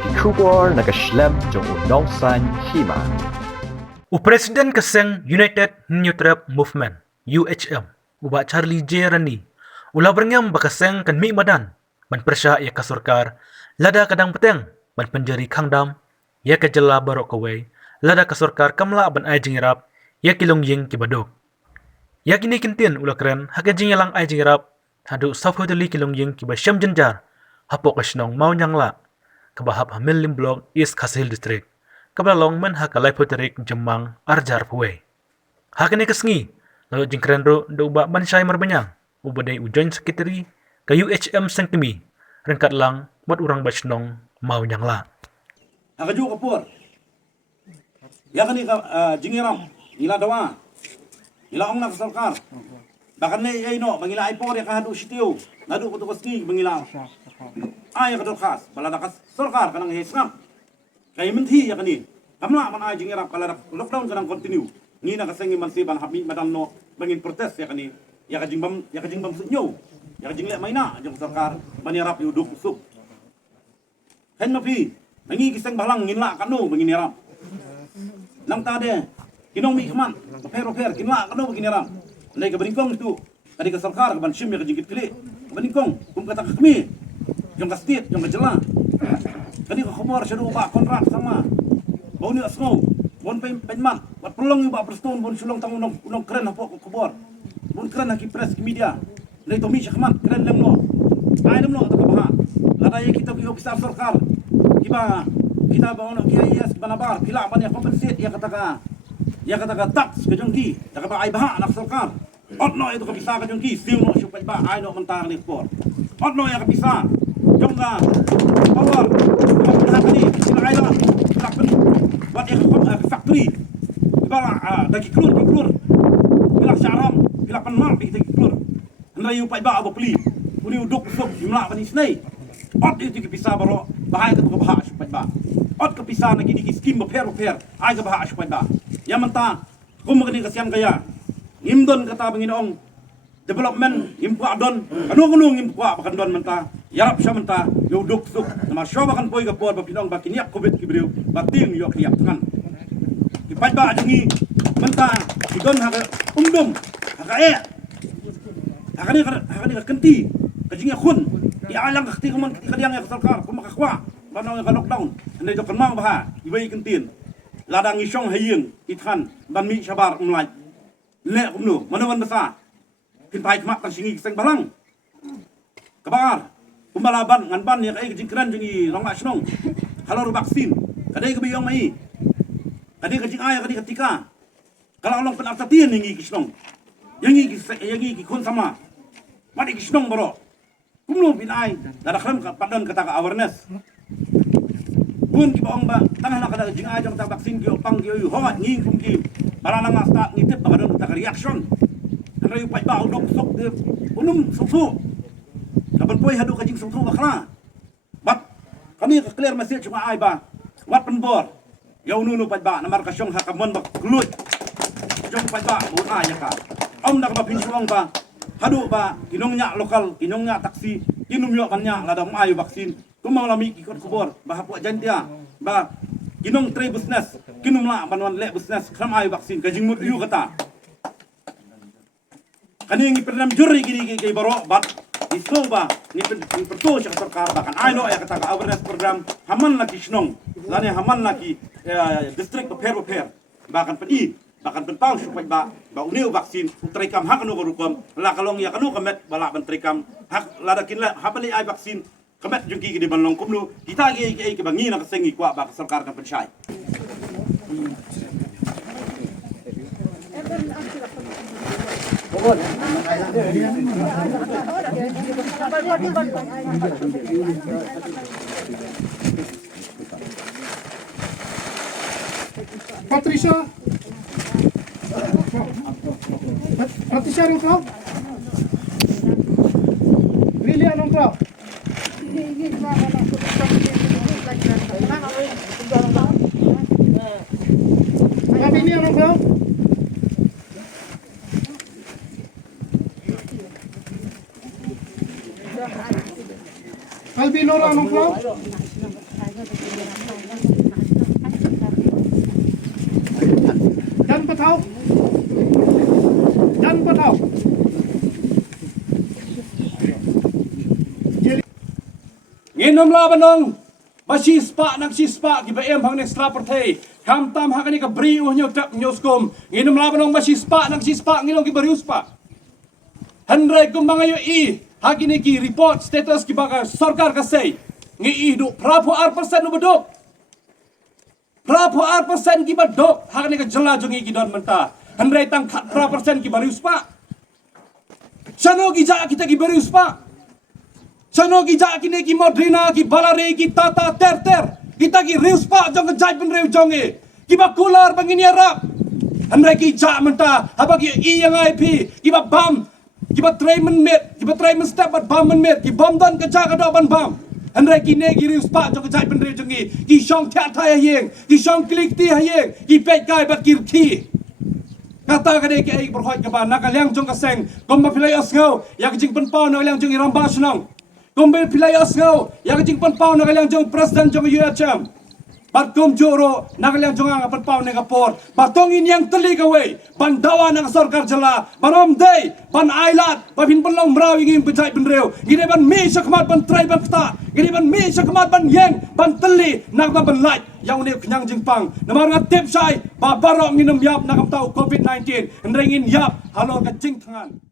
Kikubor nakaslem jong unongsan hima. Presiden Keseng United Neutral Movement UHM uba Charlie J Rani ula berngam bakaseng kan mi madan ban persya ya kasurkar lada kadang peteng ban penjari kangdam ya kejela barok kawai lada kasurkar kamla ban ai jingirap ya kilong ying kibadok ya kini kintin ula keren hake jingelang ai jingirap hadu safhodeli kilong ying kiba syam jenjar hapok asnong mau nyangla kabahap hamil limblog East Kasil District kabalong men hakalai poterik jemang arjar puwe hakene kesngi lalu jingkren ro do uba ban syai marbanyang ubadai ujoin sekretari ka UHM sengkemi rengkat lang buat urang basnong mau nyangla Akaju kapur. Ya kan ka jingiram ila dawa. Ila ong nak sarkar. Bahkan ne ay no mangila ay por ya kahadu sitio. Nadu ko to kosti mangila. Ay ka khas balada kas sarkar kanang hesnam. Kay menti ya kani. Kamla man ay jingiram kala lockdown kanang continue. Ni na kasengi man siban habmi madanno bangin protes ya kani. Ya ka jingbam sunyo. Ya ka jingle maina jong sarkar manirap yuduk usuk. Hen mapi nangi kisang balang nginla kanu beginiram. Nang tade kinong mi kaman per kinla kanu beginiram. Lay ka beringkong itu kadi ka sarkar ban sim ya jingkit kili. Beringkong kum kata kami. Yung kastit yung kajela. Kadi ka khobor syadu ba kontrak sama. Bau ni asno bon penman bat pelong ba preston bon sulong tang unong keren hapo khobor. Bon keren ki press ki media. Lay to mi kaman keren lemno. Ay lemno ta ka lada kita ki ofisar sarkar. Iba kita ba ono KIS banabar pila ban ya kompensate ya kata tax ke jongki ya ka ay baha anak sarkar otno itu ka bisa ka jongki siu no supaya ba ay no mentar ni sport otno ya ka bisa jongga power ka kani sila ay la lapen buat ya ka factory iba dagi klur bila syaram bila penmal bi klur nrayu pa ba abo pli uni uduk sok jumlah ban isnai ot itu bisa baro bahaya ka baha supaya ba ot ka bisa na gini skim per ay ka baha supaya ba ya menta kum magani kasian kaya ngimdon kata banginoong development impu adon anu impu bakan don menta yarap sya menta yuduk suk nama syo bakan poy ka por bapinong bakin yak covid kibriu bating yo kriap tangan ipaj ba adangi menta idon haga umdum haga hakani ka kenti kajinga khun ya alang ka khti kuman kadiang ya sarkar kumakakwa banong ka lockdown andai do kanmang baha ibai kentin ladang isong hayeng ithan ban mi sabar umlaj le kumnu manawan basa kin pai mak tang singi seng balang kabar kumbalaban ngan ban ya kai jingkran jingi long asnong halor vaksin kadai ka biyong mai kadai ka jing aya kadai ketika kalau long pen artatian ngi kisnong yangi ki kun sama mati kisnong baro kumnu binai darakram ka padon kata ka awareness bun ki baong ba tanah na kada jing ajang ta vaksin ki opang ki hoat nging kum ki barana nga sta ngitip ba don ta reaction anray pa ba udok sok de unum sokso kapan poy hadu ka jing sokso bakra bat kami ka clear message nga ay ba wat penbor yaw nunu pa ba na markasyong hakamon ba kluj jong pa ba mo ay ka om na ka pinsuang ba hadu ba kinongnya lokal kinongnya taksi kinumyo kanya ladang ayo vaksin kumalami ikut kubor bah puak jantia bah kinong tray business kinumla banwan le business kram ayo vaksin kajing mut yu kata kani ngi pernam juri gini kay baro bat isto ba ni perto sa sarkar bakan ayo ya kata ka awareness program haman laki snong lani haman laki district per bahkan peni bahkan penpau supaya ba uniu vaksin trikam hak anu rukom la kalong ya kanu kamet bala ban trikam hak lada kinla hapani ay vaksin kamet jungki di banlong kumnu kita ke bangi na kasengi kwa ba sarkar kan pensyai Patricia anong cloud? Really anong cloud? Mabini anong cloud? Albinora anong cloud? Jangan patau. Jangan patau. Nginom labanong basispa nagsispa gibaem hang next property kam tam hakani ka bri nyo tap nyoskom nginom labanong basispa nagsispa ngilong gibariuspa handray kum mga yo I hakini ki report status ki baka sarkar ka say ngi I do prapo 8% no bedok prapo 8% ki bedok hakani ka jala jongi ki don menta handray tang 4% ki bariuspa chano ki ja kita ki bariuspa Chano ki ja kini ki modrina ki balare ki tata ter kita ki rius pa jong jai pen riu jong ki ba kular bangini arab andrai ki ja menta apa ki I yang IP ki ba bam ki ba traimen met ki ba traimen step bat bam men met ki bom don ka ja ka do ban bam andrai ki ne ki rius pa jong jai pen riu jong ki shong thia thai yeng ki shong klik ti yeng ki pet kai ba ki thi kata ka de ki ai berkhoi ka ba nakaliang jong ka seng kom ba pilai asngau yak jing pen pau nakaliang jong iramba sunong Kumbel pilai asngau yang jing pen pau nagalang jong president jong UHM bat kum joro nagalang jong ang pen pau negapor batongin yang teli kawe bandawa nang sarkar jela banom day ban ailat babin penlong mraw ingin pejai benreu gini ban mi sakmat ban trai ban peta gini ban mi sakmat ban yeng ban teli nak ban light yang ni kenyang jingpang namar ngatip sai ba barok nginum yap nakam tau covid-19 ndrengin yap halor ka jing tangan